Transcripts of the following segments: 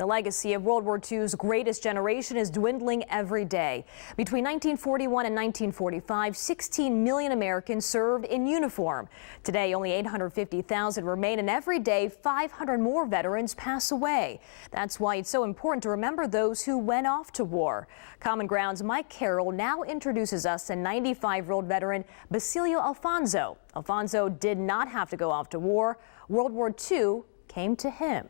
The legacy of World War II's greatest generation is dwindling every day. Between 1941 and 1945, 16 million Americans served in uniform. Today, only 850,000 remain, and every day, 500 more veterans pass away. That's why it's so important to remember those who went off to war. Common Ground's Mike Carroll now introduces us to 95-year-old veteran Basilio Alfonso. Alfonso did not have to go off to war. World War II came to him.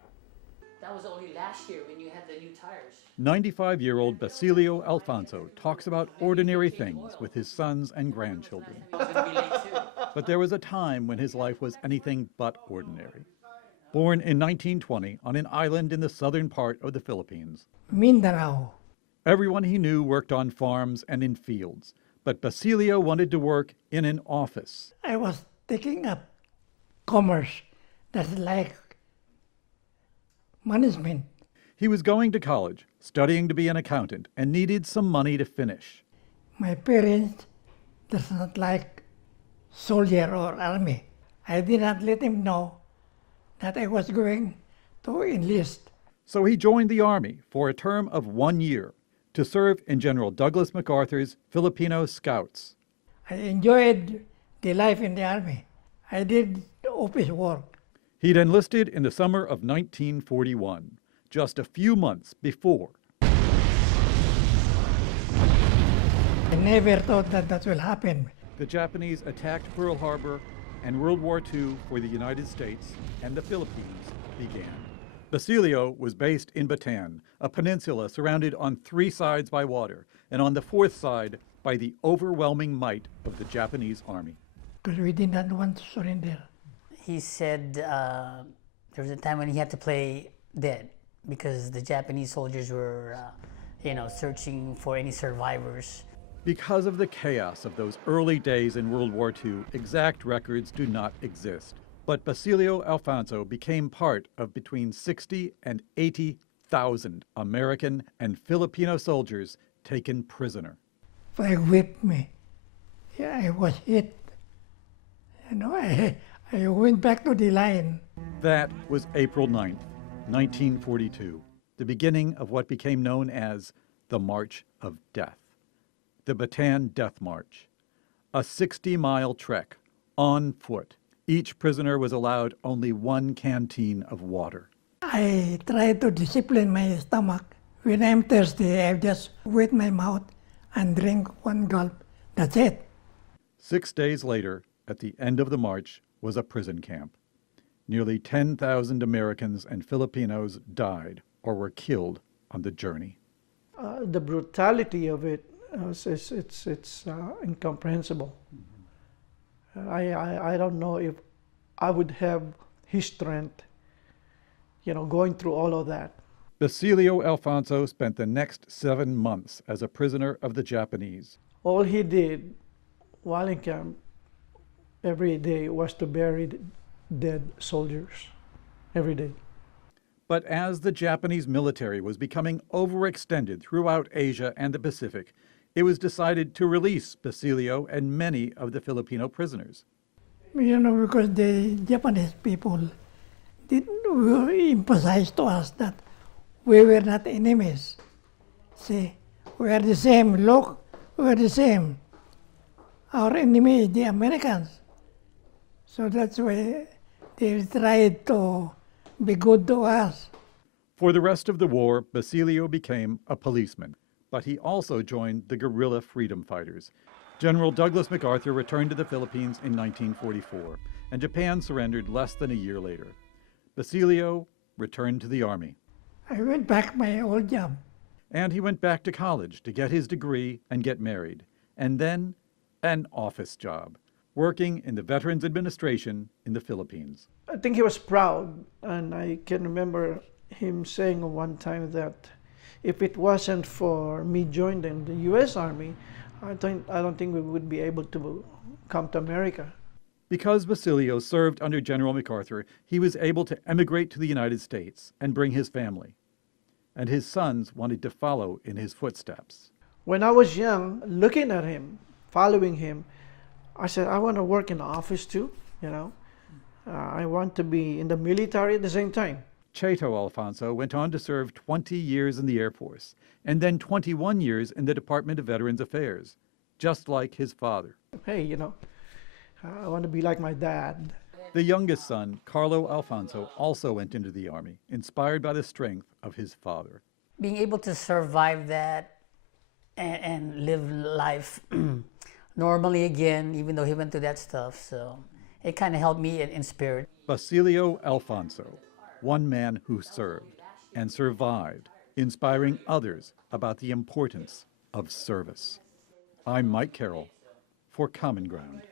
That was only last year when you had the new tires. 95-year-old Basilio Alfonso talks about ordinary things with his sons and grandchildren. But there was a time when his life was anything but ordinary. Born in 1920 on an island in the southern part of the Philippines. Mindanao. Everyone he knew worked on farms and in fields, but Basilio wanted to work in an office. I was taking up commerce, that's like management. He was going to college, studying to be an accountant, and needed some money to finish. My parents does not like soldier or army. I did not let him know that I was going to enlist. So he joined the Army for a term of 1 year to serve in General Douglas MacArthur's Filipino Scouts. I enjoyed the life in the army. I did office work. He'd enlisted in the summer of 1941, just a few months before. I never thought that that will happen. The Japanese attacked Pearl Harbor and World War II for the United States and the Philippines began. Basilio was based in Bataan, a peninsula surrounded on 3 sides by water, and on the 4th side by the overwhelming might of the Japanese army. Because we did not want to surrender. He said there was a time when he had to play dead because the Japanese soldiers were, searching for any survivors. Because of the chaos of those early days in World War II, exact records do not exist. But Basilio Alfonso became part of between 60 and 80,000 American and Filipino soldiers taken prisoner. They whipped me. Yeah, I was hit. I went back to the line. That was April 9th, 1942, the beginning of what became known as the March of Death, the Bataan Death March, a 60-mile trek on foot. Each prisoner was allowed only 1 canteen of water. I try to discipline my stomach. When I'm thirsty, I just wet my mouth and drink 1 gulp. That's it. 6 days later, at the end of the march, was a prison camp. Nearly 10,000 Americans and Filipinos died or were killed on the journey. The brutality of it, it's incomprehensible. I don't know if I would have his strength, going through all of that. Basilio Alfonso spent the next 7 months as a prisoner of the Japanese. All he did while in camp every day was to bury dead soldiers, every day. But as the Japanese military was becoming overextended throughout Asia and the Pacific, it was decided to release Basilio and many of the Filipino prisoners. Because the Japanese people didn't emphasize to us that we were not enemies. See, we are the same. Look, we are the same. Our enemy is the Americans. So that's why they tried to be good to us. For the rest of the war, Basilio became a policeman, but he also joined the guerrilla freedom fighters. General Douglas MacArthur returned to the Philippines in 1944, and Japan surrendered less than a year later. Basilio returned to the Army. I went back my old job. And he went back to college to get his degree and get married, and then an office job, working in the Veterans Administration in the Philippines. I think he was proud, and I can remember him saying one time that if it wasn't for me joining the U.S. Army, I don't think we would be able to come to America. Because Basilio served under General MacArthur, he was able to emigrate to the United States and bring his family. And his sons wanted to follow in his footsteps. When I was young, looking at him, following him, I said, I want to work in the office too, I want to be in the military at the same time. Cheto Alfonso went on to serve 20 years in the Air Force and then 21 years in the Department of Veterans Affairs, just like his father. Hey, you know, I want to be like my dad. The youngest son, Carlo Alfonso, also went into the Army, inspired by the strength of his father. Being able to survive that and live life normally again, even though he went through that stuff, so it kind of helped me in spirit. Basilio Alfonso, one man who served and survived, inspiring others about the importance of service. I'm Mike Carroll for Common Ground.